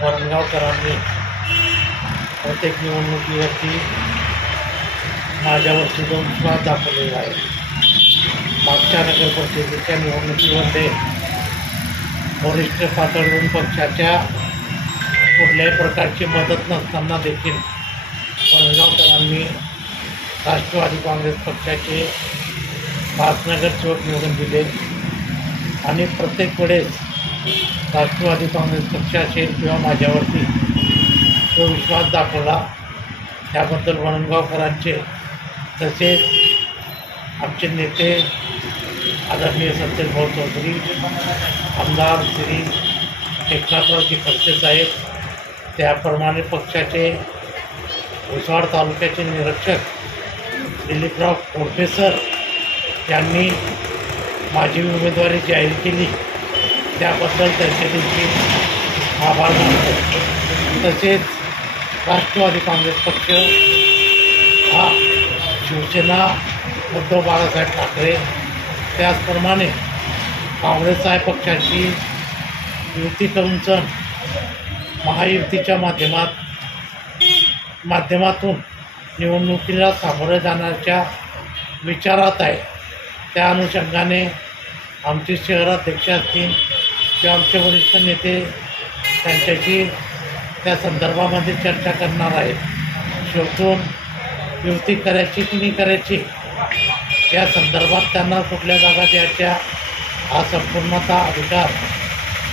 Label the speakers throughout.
Speaker 1: वरणगावकरांनी प्रत्येक निवडणुकीवरती माझ्यावरती दोन विश्वास दाखवलेला आहे. मागच्या नगरपरिषदेच्या निवडणुकीमध्ये वरिष्ठ पातळीवरून पक्षाच्या कुठल्याही प्रकारची मदत नसताना देखील वरणगावकरांनी राष्ट्रवादी काँग्रेस पक्षाचे पाच नगरसेवक निवडून दिले. आणि प्रत्येक वेळेस राष्ट्रवादी काँग्रेस पक्ष असेल किंवा माझ्यावरती तो विश्वास दाखवला त्याबद्दल वरणगावकरांचे तसेच आमचे नेते आदरणीय सत्यज भाऊ चौधरी आमदार श्री एकनाथरावजी खडसे साहेब त्याप्रमाणे पक्षाचे भुसावळ तालुक्याचे निरीक्षक दिलीपराव प्रोफेसर यांनी माझी उमेदवारी जाहीर केली. त्याबद्दल त्यांचे देखील आभार मानतो. तसेच राष्ट्रवादी काँग्रेस पक्ष हा शिवसेना उद्धव बाळासाहेब ठाकरे त्याचप्रमाणे काँग्रेस आहे पक्षाची युती करून महायुतीच्या माध्यमात माध्यमातून निवडणुकीला सामोरे जाण्याच्या विचारात आहे. त्या अनुषंगाने आमचे शहराध्यक्ष असतील किंवा आमचे वरिष्ठ नेते त्यांच्याशी त्या संदर्भामध्ये चर्चा करणार आहेत. शेवटून युती करायची की नाही करायची या संदर्भात त्यांना कुठल्या जागा द्यायच्या हा संपूर्णता अधिकार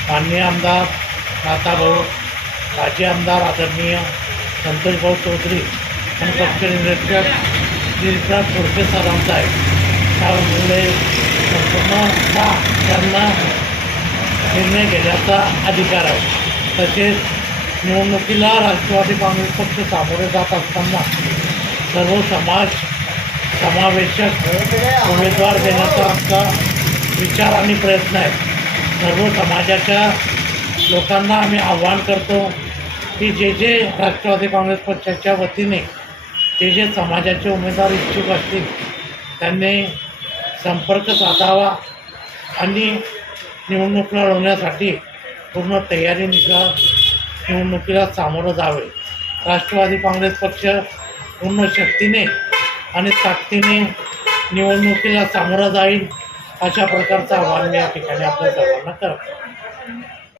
Speaker 1: माननीय आमदार नाताभाऊ माजी आमदार आदरणीय संतोषभाऊ चौधरी आणि पक्ष निरीक्षक निरीक्षक खोडके सरांचा आहे. त्यामुळे संपूर्ण त्यांना निर्णय घेण्याचा अधिकार आहे. तसेच निवडणुकीला राष्ट्रवादी काँग्रेस पक्ष सामोरे जात असताना सर्व समाज समावेशक उमेदवार देण्याचा आमचा विचार आणि प्रयत्न आहे. सर्व समाजाच्या लोकांना आम्ही आव्हान करतो की जे जे राष्ट्रवादी काँग्रेस पक्षाच्या वतीने जे जे समाजाचे उमेदवार इच्छुक असतील त्यांनी संपर्क साधावा आणि निवडणूक लढवण्यासाठी पूर्ण तयारी निघा. निवडणुकीला सामोरं जावे. राष्ट्रवादी काँग्रेस पक्ष पूर्ण शक्तीने आणि ताकदीने निवडणुकीला सामोरं जाईल अशा प्रकारचं आव्हान मी या ठिकाणी आपल्या सर्वांना करतो